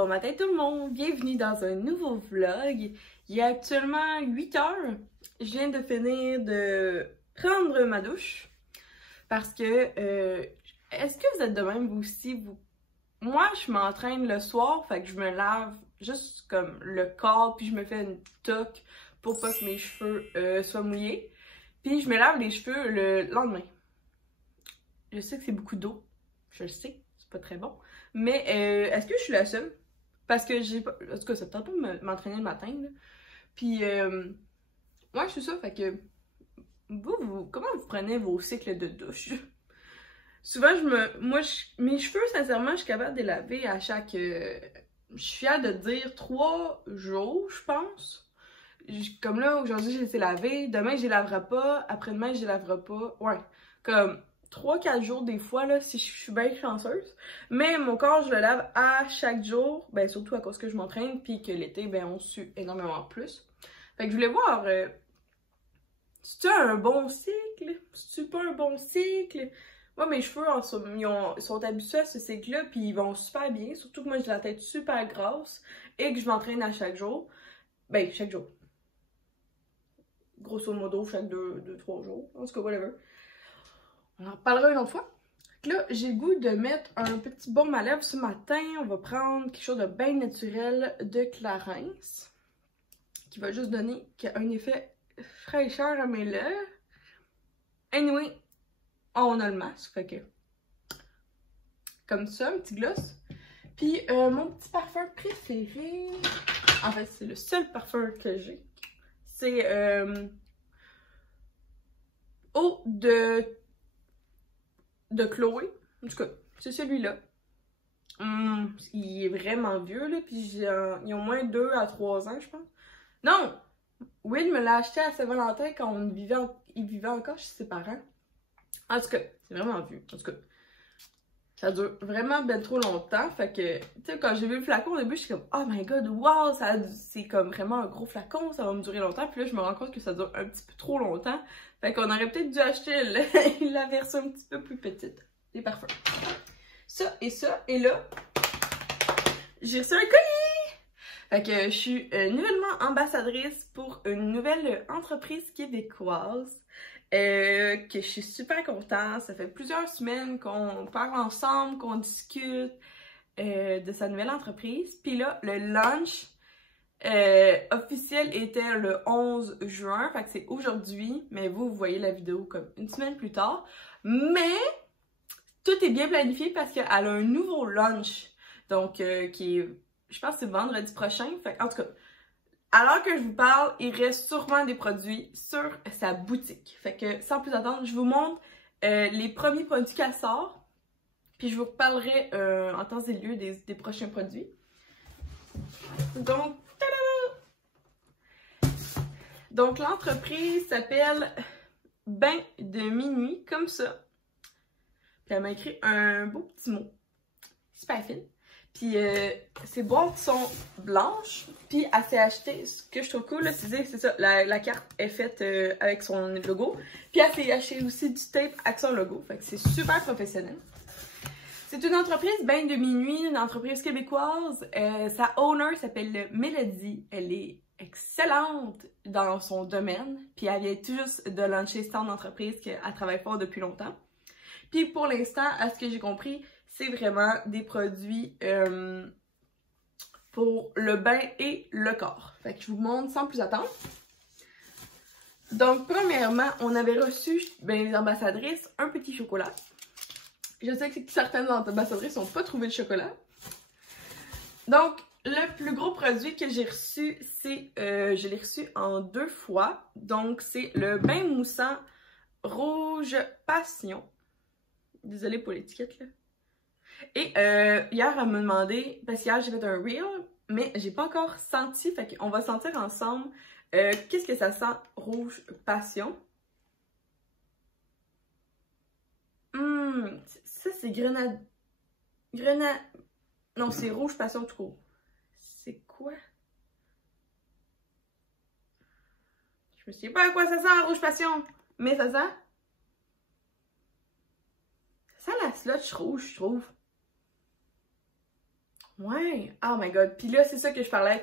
Bon matin tout le monde, bienvenue dans un nouveau vlog. Il est actuellement 8 heures. Je viens de finir de prendre ma douche. Parce que, est-ce que vous êtes de même vous aussi? Moi, je m'entraîne le soir, fait que je me lave juste comme le corps, puis je me fais une toque pour pas que mes cheveux soient mouillés. Puis je me lave les cheveux le lendemain. Je sais que c'est beaucoup d'eau, je le sais, c'est pas très bon. Mais est-ce que je suis la seule? Parce que j'ai pas. En tout cas, ça me tente pas de m'entraîner le matin, là. Puis, moi, je suis ça, fait que. Comment vous prenez vos cycles de douche? Souvent, mes cheveux, sincèrement, je suis capable de les laver à chaque. Je suis fière de dire 3 jours, je pense. Comme là, aujourd'hui, je les ai lavés. Demain, je les laverai pas. Après-demain, je les laverai pas. Ouais. Comme 3-4 jours des fois, là, si je suis bien chanceuse. Mais mon corps, je le lave à chaque jour. Ben, surtout à cause que je m'entraîne. Puis que l'été, ben, on sue énormément plus. Fait que je voulais voir. C'est-tu un bon cycle? C'est-tu pas un bon cycle? Moi, mes cheveux, ils sont habitués à ce cycle-là, puis ils vont super bien. Surtout que moi, j'ai la tête super grasse et que je m'entraîne à chaque jour. Ben, chaque jour. Grosso modo, chaque 2-3 jours. En tout cas, whatever. On en reparlera une autre fois. Là, j'ai le goût de mettre un petit baume à lèvres ce matin. On va prendre quelque chose de bien naturel de Clarins, qui va juste donner un effet fraîcheur à mes lèvres. Anyway, on a le masque, fait que comme ça, un petit gloss. Puis mon petit parfum préféré, en fait c'est le seul parfum que j'ai, c'est eau de Chloé. En tout cas, c'est celui-là. Il est vraiment vieux, là, puis il y a au moins 2 à 3 ans, je pense. Non! Will me l'a acheté à Saint-Valentin quand il vivait encore chez ses parents. En tout cas, c'est vraiment vieux. En tout cas, ça dure vraiment ben trop longtemps. Fait que, tu sais, quand j'ai vu le flacon au début, je suis comme, oh my god, wow, c'est comme vraiment un gros flacon, ça va me durer longtemps. Puis là, je me rends compte que ça dure un petit peu trop longtemps. Fait qu'on aurait peut-être dû acheter la version un petit peu plus petite des parfums. Ça, et là, j'ai reçu un colis! Fait que je suis nouvellement ambassadrice pour une nouvelle entreprise québécoise. Que je suis super contente. Ça fait plusieurs semaines qu'on parle ensemble, qu'on discute de sa nouvelle entreprise. Puis là, le launch officiel était le 11 juin. Fait que c'est aujourd'hui. Mais vous voyez la vidéo comme une semaine plus tard. Mais tout est bien planifié parce qu'elle a un nouveau launch. Donc, qui est, je pense que c'est vendredi prochain. Fait en tout cas, alors que je vous parle, il reste sûrement des produits sur sa boutique. Fait que sans plus attendre, je vous montre les premiers produits qu'elle sort. Puis je vous reparlerai en temps et lieu des prochains produits. Donc, tada! Donc l'entreprise s'appelle Bain de minuit, comme ça. Puis elle m'a écrit un beau petit mot. Super fine. Puis ces boîtes sont blanches, puis elle s'est acheté, ce que je trouve cool, c'est ça, la carte est faite avec son logo, puis elle s'est acheté aussi du tape avec son logo, fait que c'est super professionnel. C'est une entreprise Bain de minuit, une entreprise québécoise, sa owner s'appelle Mélodie, elle est excellente dans son domaine, puis elle vient tout juste de lancer cette entreprise qu'elle travaille fort depuis longtemps. Puis pour l'instant, à ce que j'ai compris, c'est vraiment des produits pour le bain et le corps. Fait que je vous montre sans plus attendre. Donc, premièrement, on avait reçu, ben, les ambassadrices, un petit chocolat. Je sais que certaines ambassadrices n'ont pas trouvé le chocolat. Donc, le plus gros produit que j'ai reçu, c'est, je l'ai reçu en 2 fois. Donc, c'est le bain moussant rouge passion. Désolée pour l'étiquette, là. Et hier, elle m'a demandé, parce qu'hier j'ai fait un reel, mais j'ai pas encore senti, fait qu'on va sentir ensemble qu'est-ce que ça sent rouge passion. Ça c'est grenade. Non, c'est rouge passion tout court. C'est quoi? Je me souviens pas à quoi ça sent rouge passion, mais ça sent. Ça sent la slotch rouge, je trouve. Ouais, oh my god. Puis là, c'est ça que je parlais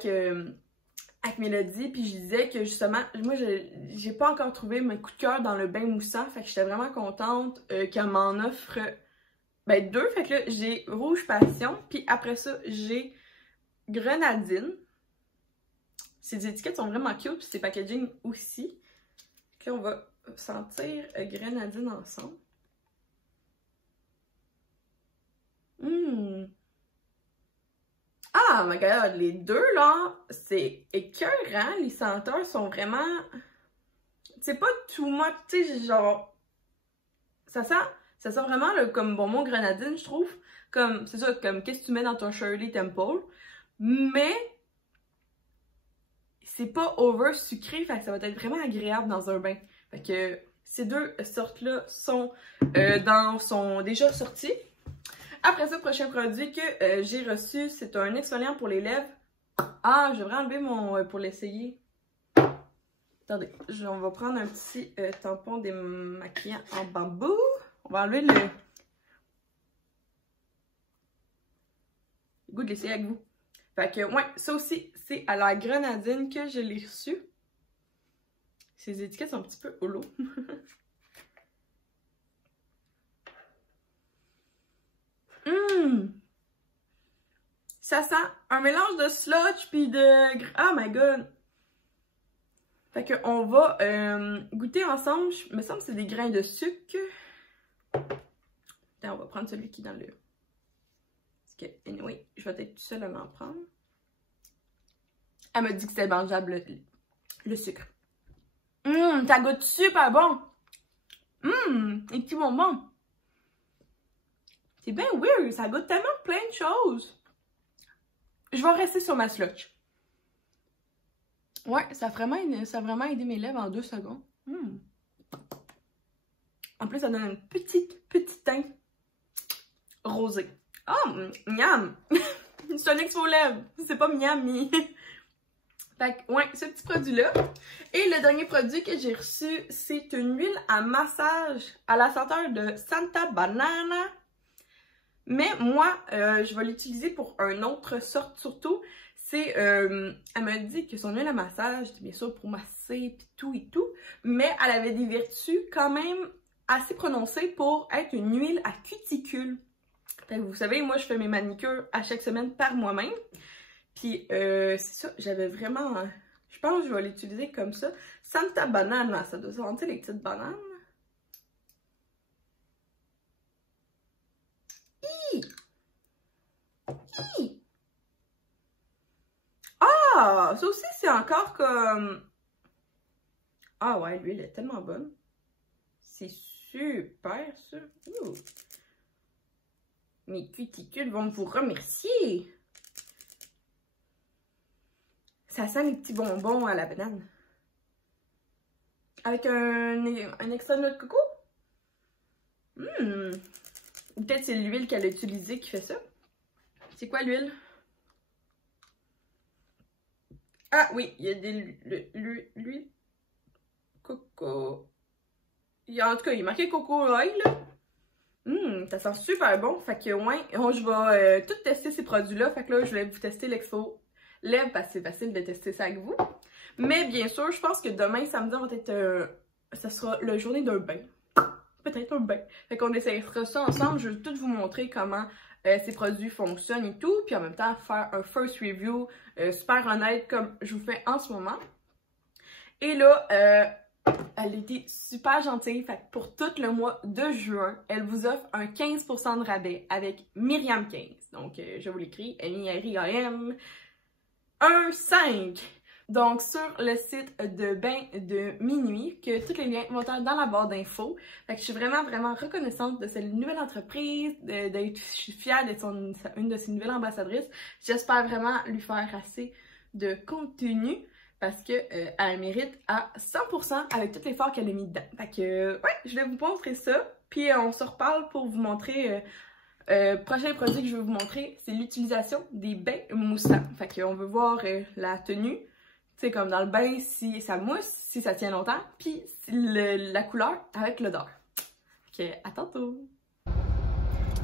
avec Mélodie, puis je disais que justement, moi, j'ai pas encore trouvé mon coup de cœur dans le bain moussant, fait que j'étais vraiment contente qu'elle m'en offre ben 2. Fait que là, j'ai Rouge Passion, puis après ça, j'ai Grenadine. Ces étiquettes sont vraiment cute, puis ces packaging aussi. Là, on va sentir Grenadine ensemble. Ah my god, les deux là, c'est écœurant. Les senteurs sont vraiment... C'est pas too much, tu sais, genre... Ça sent vraiment le, comme bonbon grenadine, je trouve. Comme, c'est ça, comme qu'est-ce que tu mets dans ton Shirley Temple. Mais... c'est pas over sucré, fait que ça va être vraiment agréable dans un bain. Fait que ces deux sortes-là sont déjà sorties. Après ça, prochain produit que j'ai reçu, c'est un exfoliant pour les lèvres. Ah, je devrais enlever mon... pour l'essayer. Attendez, on va prendre un petit tampon démaquillant en bambou. On va enlever le goût de l'essayer avec vous. Fait que, ouais, ça aussi, c'est à la grenadine que je l'ai reçu. Ces étiquettes sont un petit peu holo. Ça sent un mélange de sludge puis de... Oh my god! Fait que on va goûter ensemble. Il me semble que c'est des grains de sucre. Attends, on va prendre celui qui est dans le... Parce que, anyway, je vais être toute seule à m'en prendre. Elle m'a dit que c'était mangeable, le sucre. Ça goûte super bon! Les petits bonbons. C'est bien weird, ça goûte tellement plein de choses. Je vais rester sur ma slotch. Ouais, ça a vraiment aidé mes lèvres en 2 secondes. En plus, ça donne une petite teinte rosée. Oh, miam! C'est un exfo lèvres. C'est pas miam, mi. Fait que, ouais, ce petit produit-là. Et le dernier produit que j'ai reçu, c'est une huile à massage à la senteur de Santa Banana. Mais moi, je vais l'utiliser pour une autre sorte surtout. C'est, elle m'a dit que son huile à massage, c'était bien sûr pour masser pis tout et tout. Mais elle avait des vertus quand même assez prononcées pour être une huile à cuticule. Fait que vous savez, moi je fais mes manicures à chaque semaine par moi-même. Puis c'est ça, j'avais vraiment... je pense que je vais l'utiliser comme ça. Santa Banana, ça doit sentir les petites bananes. Ah! Ça aussi, c'est encore comme... Ah ouais, l'huile est tellement bonne. C'est super, ça. Ouh. Mes cuticules vont vous remercier. Ça sent les petits bonbons à la banane. Avec un extrait de noix de coco. Ou peut-être c'est l'huile qu'elle a utilisée qui fait ça. C'est quoi l'huile? Ah oui, il y a de l'huile coco. En tout cas, il est marqué coco oil, là. Ça sent super bon. Fait que ouais, je vais tout tester ces produits-là. Fait que là, je vais vous tester l'exfo lèvres parce que c'est facile de tester ça avec vous. Mais bien sûr, je pense que demain, samedi, on va être... ça sera la journée d'un bain. Peut-être un bain. Fait qu'on essaiera ça ensemble. Je vais tout vous montrer comment ces produits fonctionnent et tout. Puis en même temps, faire un first review super honnête comme je vous fais en ce moment. Et là, elle était super gentille. Fait que pour tout le mois de juin, elle vous offre un 15% de rabais avec Myriam15. Donc, je vous l'écris, M-I-R-I-A-M 1-5. Donc, sur le site de Bain de Minuit, que tous les liens vont être dans la barre d'infos. Fait que je suis vraiment reconnaissante de cette nouvelle entreprise, d'être fière d'être une de ses nouvelles ambassadrices. J'espère vraiment lui faire assez de contenu parce que elle mérite à 100% avec tout l'effort qu'elle a mis dedans. Fait que, ouais, je vais vous montrer ça. Puis, on se reparle pour vous montrer... prochain produit que je vais vous montrer, c'est l'utilisation des bains moussants. Fait qu'on veut voir la tenue. Tu sais, comme dans le bain, si ça mousse, si ça tient longtemps, puis la couleur avec l'odeur. Fait que, à tantôt!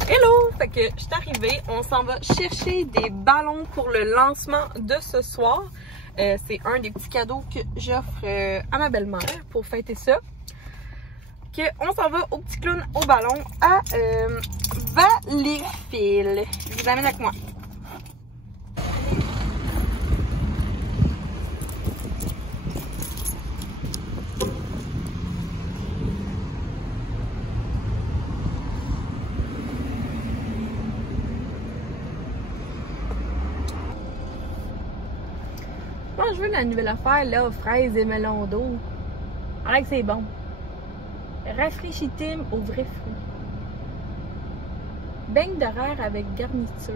Hello! Fait que je suis arrivée, on s'en va chercher des ballons pour le lancement de ce soir. C'est un des petits cadeaux que j'offre à ma belle-mère pour fêter ça. On s'en va au petit clown au ballon à Valleyfield. Je vous amène avec moi. Moi, je veux la nouvelle affaire là, fraises et melon d'eau. Alors que c'est bon. Rafraîchitime aux vrais fruits. Beignes d'horaire avec garniture.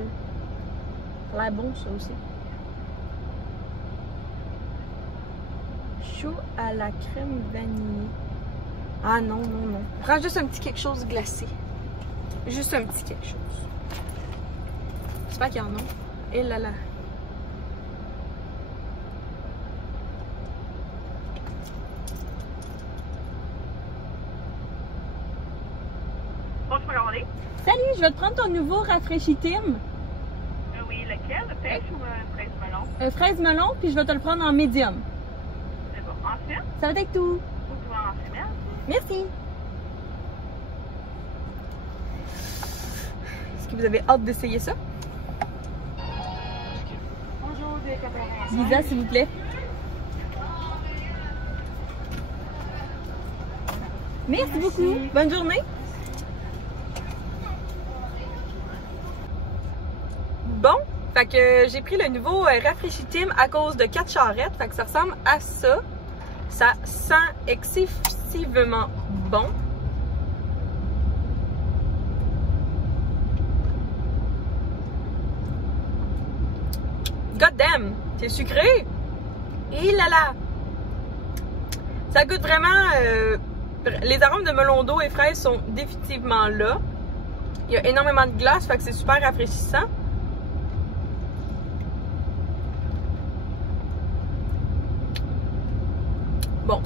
Ça a l'air bon ça aussi. Chou à la crème vanillée. Ah non, non, non. Prends juste un petit quelque chose glacé. Juste un petit quelque chose. J'espère qu'il y en a. Et là là. Salut, je vais te prendre ton nouveau rafraîchitime. Oui, lequel? Le pêche ou fraise melon? Fraise melon, puis je vais te le prendre en médium. C'est bon. Ensuite? Ça va être tout. Vous pouvez en faire. Merci. Est-ce que vous avez hâte d'essayer ça? Bonjour, j'ai Lisa, s'il vous plaît. Merci beaucoup. Bonne journée. Bon, fait que j'ai pris le nouveau rafraîchitime à cause de 4 charrettes. Fait que ça ressemble à ça. Ça sent excessivement bon. God damn, c'est sucré. Et là là. Ça goûte vraiment... les arômes de melon d'eau et fraises sont définitivement là. Il y a énormément de glace, fait que c'est super rafraîchissant. Bon,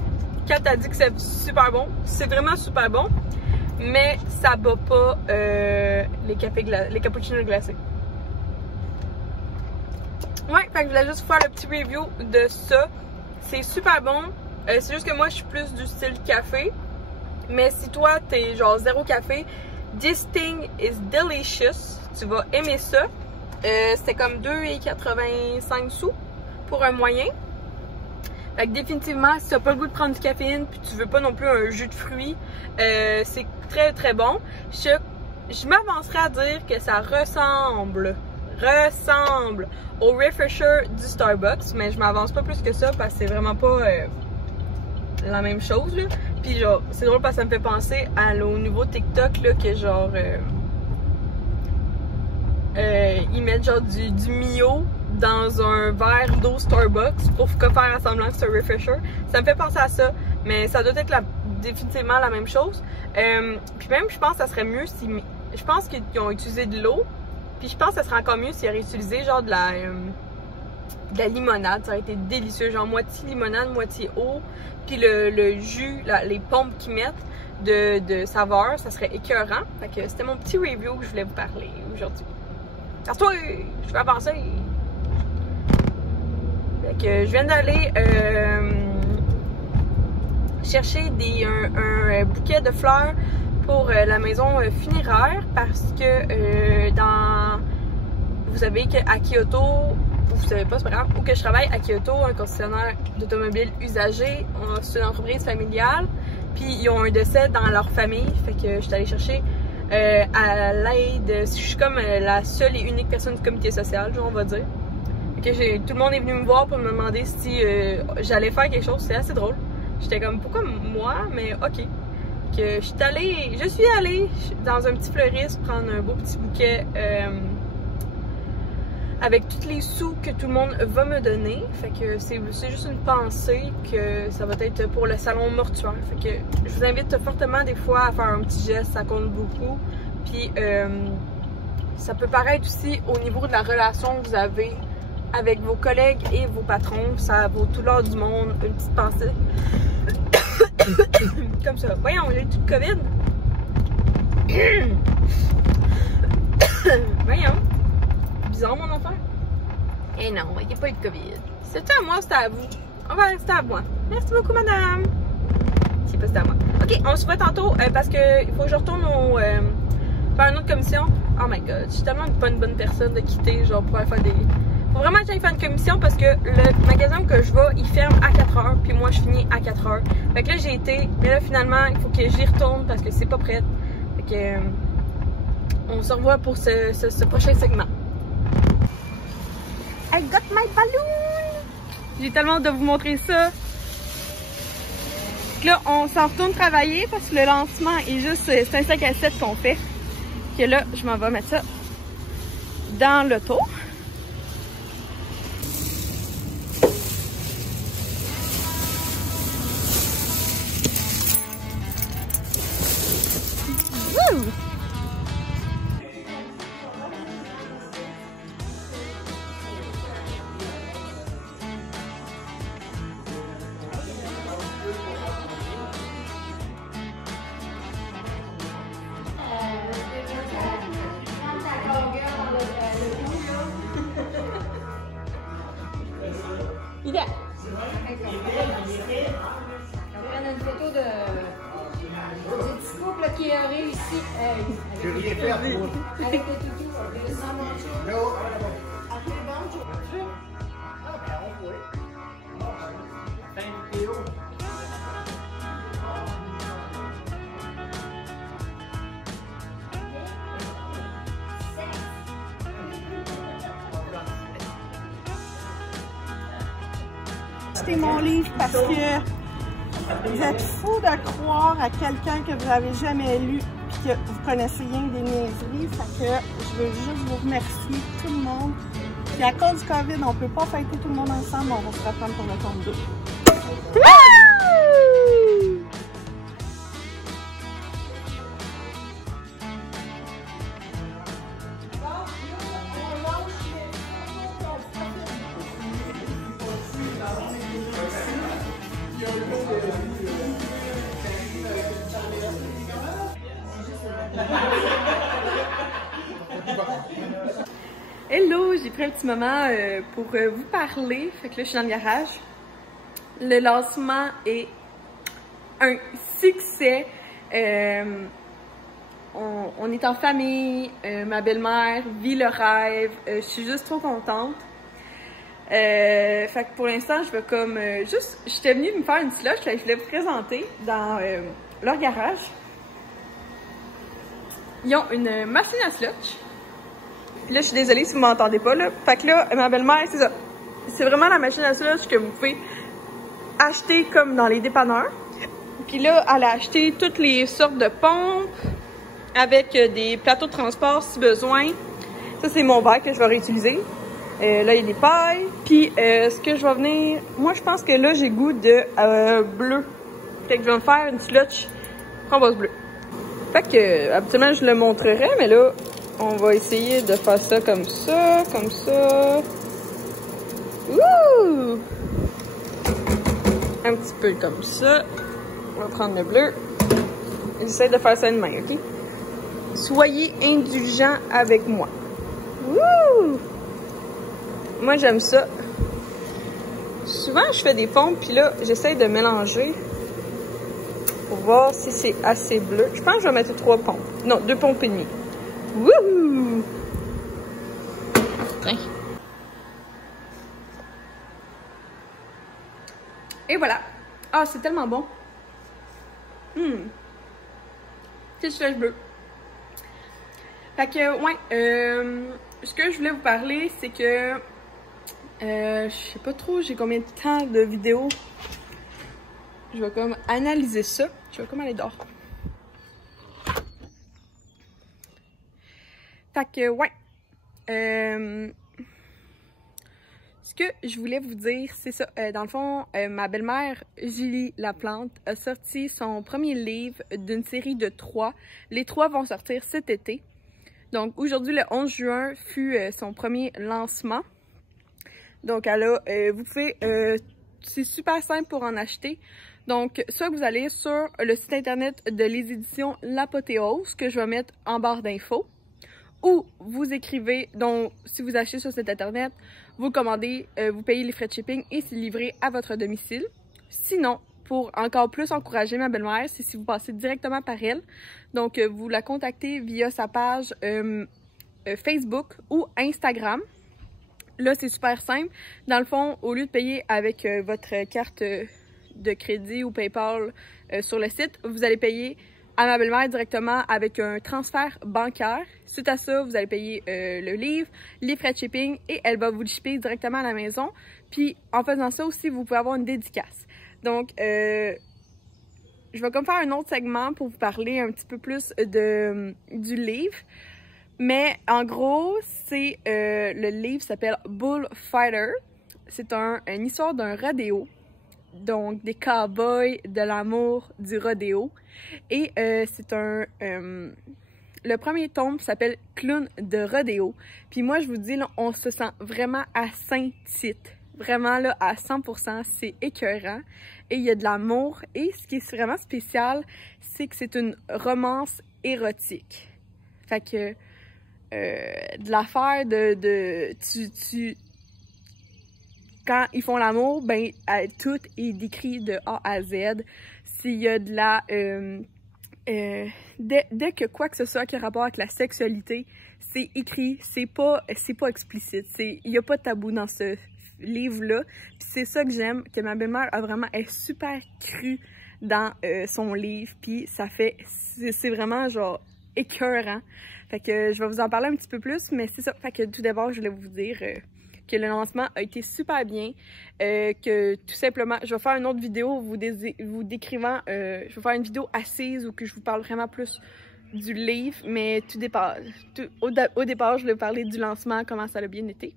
Kat a dit que c'est super bon. C'est vraiment super bon. Mais ça bat pas les cappuccinos glacés. Ouais, fait que je voulais juste faire le petit review de ça. C'est super bon. C'est juste que moi, je suis plus du style café. Mais si toi, t'es genre zéro café, this thing is delicious. Tu vas aimer ça. C'était comme 2,85 sous pour un moyen. Fait que définitivement, si tu n'as pas le goût de prendre du caféine puis tu veux pas non plus un jus de fruits, c'est très très bon. Je m'avancerais à dire que ça ressemble au refresher du Starbucks, mais je m'avance pas plus que ça parce que c'est vraiment pas la même chose là. Puis genre, c'est drôle parce que ça me fait penser au nouveau TikTok là, que genre ils mettent genre du Mio dans un verre d'eau Starbucks pour faire semblant que c'est un refresher. Ça me fait penser à ça, mais ça doit être définitivement la même chose. Puis même, je pense que ça serait mieux si... Je pense qu'ils ont utilisé de l'eau, puis je pense que ça serait encore mieux s'ils auraient utilisé genre de la limonade. Ça aurait été délicieux, genre moitié limonade, moitié eau, puis le jus, les pompes qu'ils mettent de saveur, ça serait écœurant. Fait que c'était mon petit review que je voulais vous parler aujourd'hui. Alors toi, je vais avancer. Fait que je viens d'aller chercher un bouquet de fleurs pour la maison funéraire parce que vous savez qu'à Kyoto, vous savez pas, c'est pas grave, où que je travaille à Kyoto, un concessionnaire d'automobiles usagés, c'est une entreprise familiale, puis ils ont un décès dans leur famille, fait que je suis allée chercher à l'aide, je suis comme la seule et unique personne du comité social, genre on va dire. Fait que tout le monde est venu me voir pour me demander si j'allais faire quelque chose, c'est assez drôle. J'étais comme pourquoi moi, mais ok. Que je suis allée dans un petit fleuriste prendre un beau petit bouquet avec tous les sous que tout le monde va me donner. Fait que c'est juste une pensée que ça va être pour le salon mortuaire. Fait que je vous invite fortement des fois à faire un petit geste, ça compte beaucoup. Puis ça peut paraître aussi au niveau de la relation que vous avez avec vos collègues et vos patrons. Ça vaut tout l'or du monde, une petite pensée. Comme ça. Voyons, j'ai eu tout le COVID. Voyons. Bizarre mon affaire. Eh non, il n'y a pas eu de COVID. C'était à moi, c'était à vous. On va rester à moi. Merci beaucoup, madame. C'est pas c'était à moi. Ok, on se voit tantôt parce que il faut que je retourne faire une autre commission. Oh my god, je suis tellement pas une bonne personne de quitter, genre pour aller faire des. Faut vraiment que j'aille faire une commission parce que le magasin que je vais, il ferme à 4h, puis moi je finis à 4h. Fait que là j'ai été, mais là finalement il faut que j'y retourne parce que c'est pas prêt. Fait que on se revoit pour ce prochain segment. I got my balloon! J'ai tellement hâte de vous montrer ça. Donc là, on s'en retourne travailler parce que le lancement est juste, c'est un 5 à 7 qu'on fait. Que là, je m'en vais mettre ça dans l'auto. Woo! Yeah. On prend une photo du petit couple qui a réussi avec le toutou. Achetez mon livre parce que vous êtes fou de croire à quelqu'un que vous n'avez jamais lu et que vous connaissez rien des niaiseries. Fait que je veux juste vous remercier tout le monde. Puis à cause du COVID, on ne peut pas fêter tout le monde ensemble, on va se reprendre pour le tome 2. Hello, j'ai pris un petit moment pour vous parler. Fait que là, je suis dans le garage. Le lancement est un succès. On est en famille. Ma belle-mère vit le rêve. Je suis juste trop contente. Fait que pour l'instant, je vais comme juste... J'étais venue me faire une slush. Là, je voulais vous présenter dans leur garage. Ils ont une machine à slush. Puis là, je suis désolée si vous m'entendez pas, là. Fait que là, ma belle-mère, c'est ça. C'est vraiment la machine à slush que vous pouvez acheter comme dans les dépanneurs. Puis là, elle a acheté toutes les sortes de pompes avec des plateaux de transport si besoin. Ça, c'est mon verre que je vais réutiliser. Là, il y a des pailles. Puis, ce que je vais venir... Moi, je pense que là, j'ai goût de bleu. Fait que je vais me faire une slush framboise bleue. Fait que, habituellement, je le montrerai, mais là... On va essayer de faire ça comme ça, comme ça. Wouh! Un petit peu comme ça. On va prendre le bleu. J'essaie de faire ça de main, ok? Soyez indulgents avec moi. Wouh! Moi, j'aime ça. Souvent, je fais des pompes, puis là, j'essaie de mélanger pour voir si c'est assez bleu. Je pense que je vais mettre 3 pompes. Non, 2 pompes et demie. Wouhou! Tiens. Et voilà. Ah, c'est tellement bon. Petite slush bleue. Fait que, ouais, ce que je voulais vous parler, c'est que je sais pas trop, j'ai combien de temps de vidéo. Je vais comme analyser ça. Je vais comme aller dehors. Fait que, ouais. Ce que je voulais vous dire, c'est ça. Dans le fond, ma belle-mère, Julie Laplante, a sorti son premier livre d'une série de 3. Les 3 vont sortir cet été. Donc, aujourd'hui, le 11 juin, fut son premier lancement. Donc, elle a, vous pouvez, c'est super simple pour en acheter. Donc, soit vous allez sur le site internet de les éditions L'Apothéose, que je vais mettre en barre d'infos. ou vous écrivez, donc si vous achetez sur cet internet, vous commandez, vous payez les frais de shipping et c'est livré à votre domicile. Sinon, pour encore plus encourager ma belle-mère, c'est si vous passez directement par elle. Donc, vous la contactez via sa page Facebook ou Instagram. Là, c'est super simple. Dans le fond, au lieu de payer avec votre carte de crédit ou PayPal sur le site, vous allez payer à ma belle-mère directement avec un transfert bancaire. Suite à ça, vous allez payer le livre, les frais de shipping et elle va vous le shipper directement à la maison. Puis, en faisant ça aussi, vous pouvez avoir une dédicace. Donc, je vais comme faire un autre segment pour vous parler un petit peu plus du livre. Mais en gros, c'est le livre s'appelle Bullfighter. C'est une histoire d'un rodéo. Donc, des cowboys, de l'amour, du rodéo. Et c'est le premier tome s'appelle Clown de rodéo. Puis moi, je vous dis, là, on se sent vraiment à Saint-Tite. Vraiment, là, à 100%, c'est écœurant. Et il y a de l'amour. Et ce qui est vraiment spécial, c'est que c'est une romance érotique. Fait que, de l'affaire quand ils font l'amour, ben, tout est décrit de A à Z. S'il y a de la... dès que quoi que ce soit qui a rapport avec la sexualité, c'est écrit, c'est pas explicite. Il n'y a pas de tabou dans ce livre-là. Puis c'est ça que j'aime, que ma belle-mère est super crue dans son livre. Puis ça fait... C'est vraiment genre écœurant. Fait que je vais vous en parler un petit peu plus, mais c'est ça. Fait que tout d'abord, je voulais vous dire que le lancement a été super bien. Que tout simplement, je vais faire une autre vidéo vous décrivant... je vais faire une vidéo assise où que je vous parle vraiment plus du livre, mais au départ, je voulais vous parler du lancement, comment ça a bien été.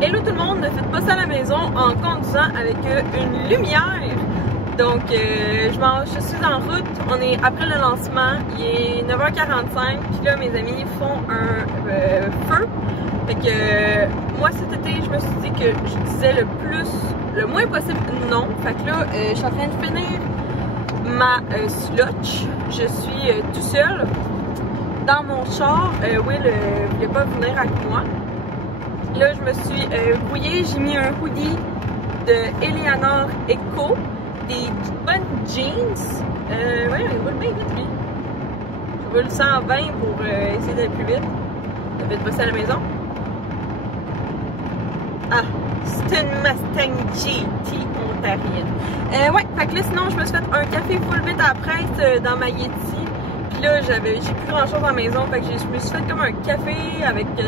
Hello tout le monde, ne faites pas ça à la maison en conduisant avec une lumière. Donc, je suis en route, on est après le lancement, il est 9h45, puis là, mes amis font un feu. Fait que moi, cet été, je me suis dit que je disais le moins possible non. Fait que là, je suis en train de finir ma slotch. Je suis tout seul dans mon char. Will ne voulait pas venir avec moi. Là, je me suis brouillée, j'ai mis un hoodie de Eleanor Eco. Des bonnes jeans. Ouais, il roule bien vite, lui. Je roule 120 pour essayer d'aller plus vite. Ça fait de passer à la maison. Ah, c'est une Mustang GT ontarienne. Ouais, fait que là, sinon, je me suis fait un café full vite à la presse dans ma Yeti. Puis là, j'ai plus grand chose à la maison. Fait que je me suis fait comme un café avec du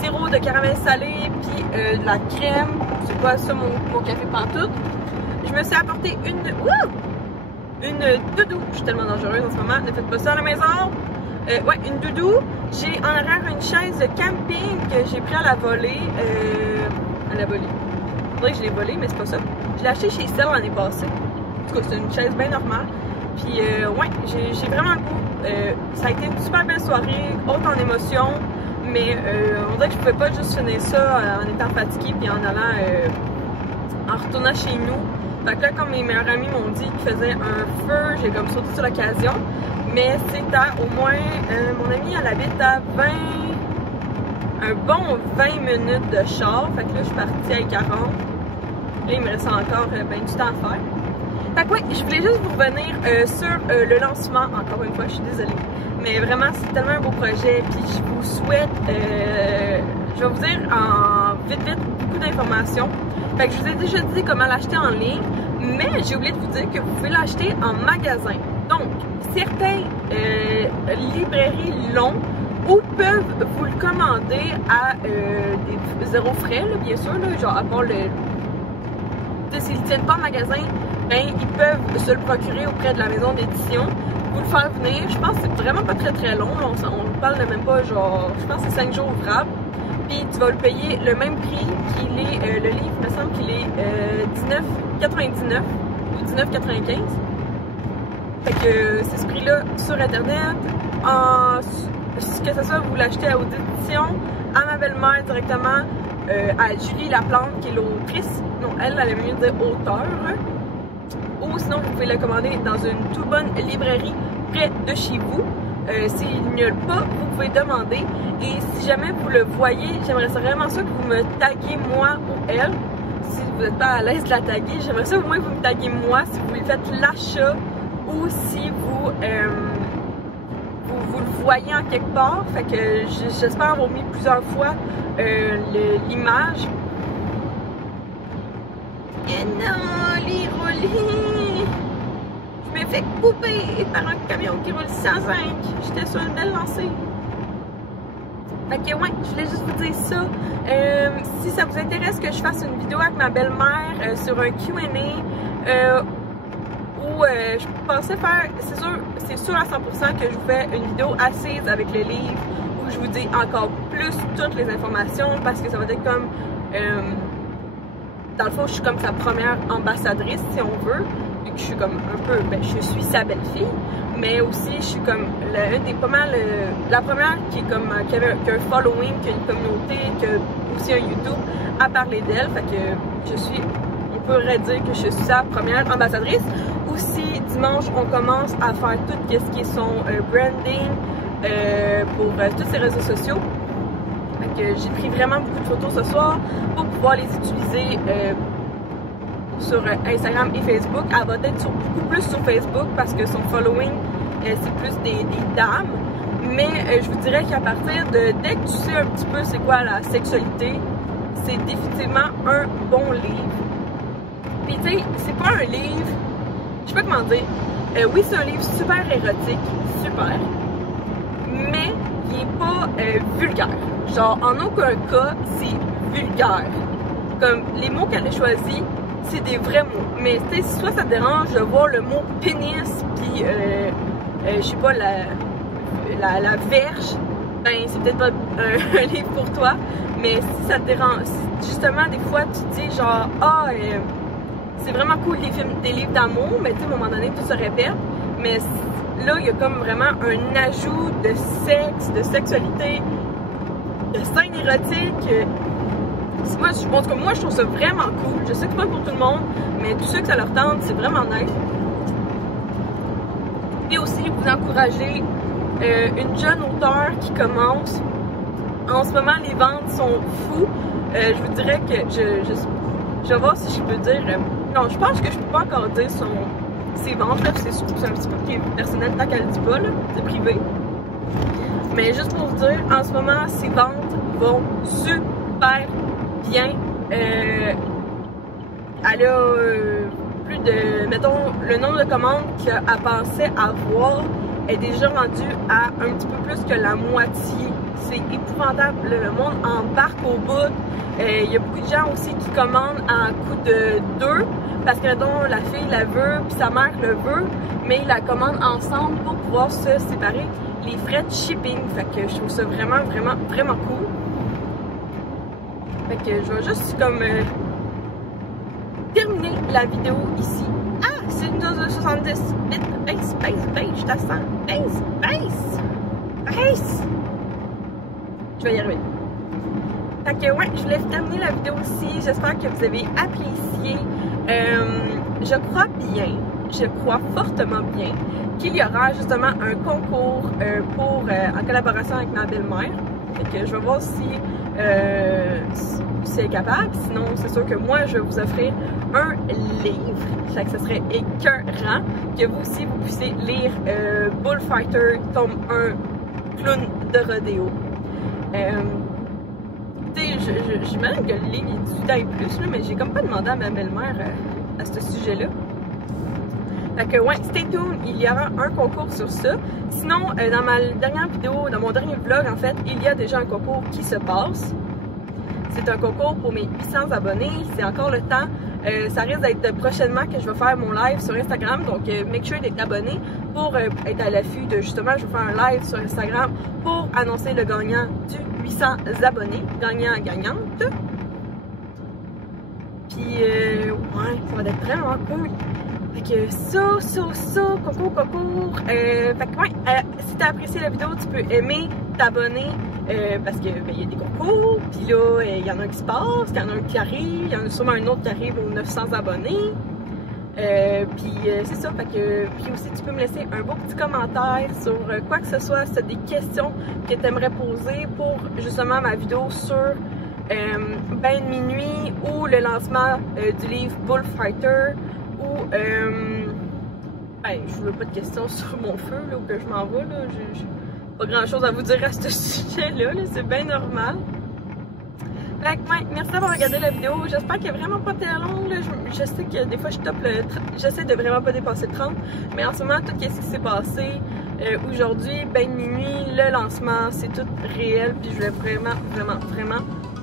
sirop de caramel salé, puis de la crème. C'est pas ça mon café pantoute. Je me suis apporté une doudou. Je suis tellement dangereuse en ce moment. Ne faites pas ça à la maison. Ouais, une doudou. J'ai en arrière une chaise de camping que j'ai pris à la volée. À la volée. Faudrait que je l'ai volée, mais c'est pas ça. Je l'ai acheté chez Cell l'année passée. En tout cas, c'est une chaise bien normale. Puis, ouais, j'ai vraiment le goût. Ça a été une super belle soirée, haute en émotion. Mais on dirait que je pouvais pas juste finir ça en étant fatiguée puis en allant. En retournant chez nous. Fait que là, comme mes meilleurs amis m'ont dit qu'ils faisaient un feu, j'ai comme sauté sur l'occasion. Mais c'est à au moins, mon amie, elle habite à un bon 20 minutes de char. Fait que là, je suis partie à 40. Là, il me reste encore ben, du temps à faire. Fait que ouais, je voulais juste vous revenir sur le lancement. Encore une fois, je suis désolée. Mais vraiment, c'est tellement un beau projet. Puis je vous souhaite, je vais vous dire en vite beaucoup d'informations. Fait que je vous ai déjà dit comment l'acheter en ligne, mais j'ai oublié de vous dire que vous pouvez l'acheter en magasin. Donc, certains librairies l'ont ou peuvent vous le commander à des zéro frais, là, bien sûr, là, genre à part s'ils ne tiennent pas en magasin, ben, ils peuvent se le procurer auprès de la maison d'édition, vous le faire venir. Je pense que c'est vraiment pas très long, là, on parle de même pas, genre, je pense que c'est 5 jours ouvrables. Puis tu vas le payer le même prix qu'il est, le livre, il me semble qu'il est 19,99 ou 19,95. Fait que c'est ce prix-là sur internet. Que ce soit vous l'achetez à Haute Édition, à ma belle-mère directement, à Julie Laplante qui est l'autrice. Non, elle aime mieux dire auteur. Ou sinon vous pouvez le commander dans une toute bonne librairie près de chez vous. S'il n'y a pas, vous pouvez demander. Et si jamais vous le voyez, j'aimerais vraiment ça que vous me taguez moi ou elle. Si vous n'êtes pas à l'aise de la taguer, j'aimerais ça au moins que vous me taguez moi si vous lui faites l'achat ou si vous, vous le voyez en quelque part. Fait que j'espère avoir mis plusieurs fois l'image. Et non, les relais! Je me fais couper par un camion qui roule 105. J'étais sur une belle lancée. Fait que ouais, je voulais juste vous dire ça. Si ça vous intéresse que je fasse une vidéo avec ma belle-mère sur un Q&A où je pensais faire, c'est sûr à 100% que je vous fais une vidéo assise avec le livre où je vous dis encore plus toutes les informations parce que ça va être comme dans le fond, je suis comme sa première ambassadrice, si on veut, vu que je suis comme un peu, ben, je suis sa belle-fille, mais aussi je suis comme une des pas mal, la première qui est comme, qui a un following, qui a une communauté, qui a aussi un YouTube à parler d'elle, fait que je suis, on pourrait dire que je suis sa première ambassadrice. Aussi, dimanche, on commence à faire tout ce qui est son branding pour tous ses réseaux sociaux. J'ai pris vraiment beaucoup de photos ce soir pour pouvoir les utiliser sur Instagram et Facebook. Elle va être beaucoup plus sur Facebook parce que son following c'est plus des dames. Mais je vous dirais qu'à partir de dès que tu sais un petit peu c'est quoi la sexualité, c'est définitivement un bon livre. Puis tu sais, c'est pas un livre, je sais pas comment dire. Oui, c'est un livre super érotique, super, mais il est pas vulgaire. Genre, en aucun cas, c'est vulgaire. Comme, les mots qu'elle a choisis, c'est des vrais mots. Mais, tu sais, si toi, ça te dérange de voir le mot pénis, pis, je sais pas, la verge, ben, c'est peut-être pas un livre pour toi. Mais si ça te dérange, justement, des fois, tu te dis, genre, c'est vraiment cool des livres d'amour, mais, tu sais, à un moment donné, tout se répète. Mais là, il y a comme vraiment un ajout de sexe, de sexualité, de scène érotique. Moi, je trouve ça vraiment cool. Je sais que c'est pas pour tout le monde, mais tous ceux que ça leur tente, c'est vraiment nice. Et aussi, vous encouragez une jeune auteure qui commence. En ce moment, les ventes sont fous. Je vous dirais que je vais voir si je peux dire. Non, je pense que je peux pas encore dire ses ventes, là, c'est un petit peu personnel tant qu'elle le dit pas, là, c'est privé. Mais juste pour vous dire, en ce moment, ses ventes vont super bien. Elle a plus de, mettons, le nombre de commandes qu'elle pensait avoir est déjà rendu à un petit peu plus que la moitié. C'est épouvantable, le monde embarque au bout. Il y a beaucoup de gens aussi qui commandent en coup de 2 parce que mettons, la fille la veut puis sa mère le veut, mais ils la commandent ensemble pour pouvoir se séparer les frais de shipping. Fait que je trouve ça vraiment, vraiment, vraiment cool. Fait que je vais juste comme terminer la vidéo ici. Ah, c'est une dose de 70 bits. Base, je t'assens. Base. Je vais y arriver. Fait que ouais, je voulais terminer la vidéo ici. J'espère que vous avez apprécié. Je crois fortement bien qu'il y aura justement un concours en collaboration avec ma belle-mère. Fait que je vais voir si c'est capable. Sinon, c'est sûr que moi, je vais vous offrir un livre. Fait que ce serait écœurant que vous aussi, vous puissiez lire Bullfighter, tome 1, Clown de rodéo. J'imagine que le livre est 18 ans et plus, là, mais j'ai comme pas demandé à ma belle-mère à ce sujet-là. Fait que ouais, stay tuned, il y aura un concours sur ça. Sinon, dans ma dernière vidéo, dans mon dernier vlog, en fait, il y a déjà un concours qui se passe. C'est un concours pour mes 800 abonnés, c'est encore le temps. Ça risque d'être prochainement que je vais faire mon live sur Instagram, donc make sure d'être abonné pour être à l'affût de justement, je vais faire un live sur Instagram pour annoncer le gagnant du 800 abonnés, gagnant-gagnante. Puis ouais, ça va être vraiment cool. Fait que ça, concours. Fait que ouais, si t'as apprécié la vidéo, tu peux aimer, t'abonner, parce que ben, y a des concours, puis là, il y en a un qui se passe, il y en a un qui arrive, il y en a sûrement un autre qui arrive aux 900 abonnés. Puis c'est ça, fait que, puis aussi tu peux me laisser un beau petit commentaire sur quoi que ce soit, si tu as des questions que tu aimerais poser pour justement ma vidéo sur Bain de minuit ou le lancement du livre Bullfighter ou je veux pas de questions sur mon feu là, où que je m'en vais là, j'ai pas grand chose à vous dire à ce sujet là, c'est bien normal. Fait que, ouais, merci d'avoir regardé la vidéo. J'espère qu'elle est vraiment pas très longue. Là. Je sais que des fois je tape le 30. J'essaie de vraiment pas dépasser le 30. Mais en ce moment, tout ce qui s'est passé aujourd'hui, Bain de minuit, le lancement, c'est tout réel. Puis je voulais vraiment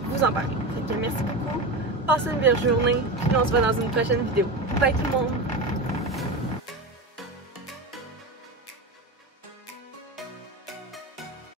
vous en parler. Fait que merci beaucoup. Passez une belle journée. Puis on se voit dans une prochaine vidéo. Bye tout le monde!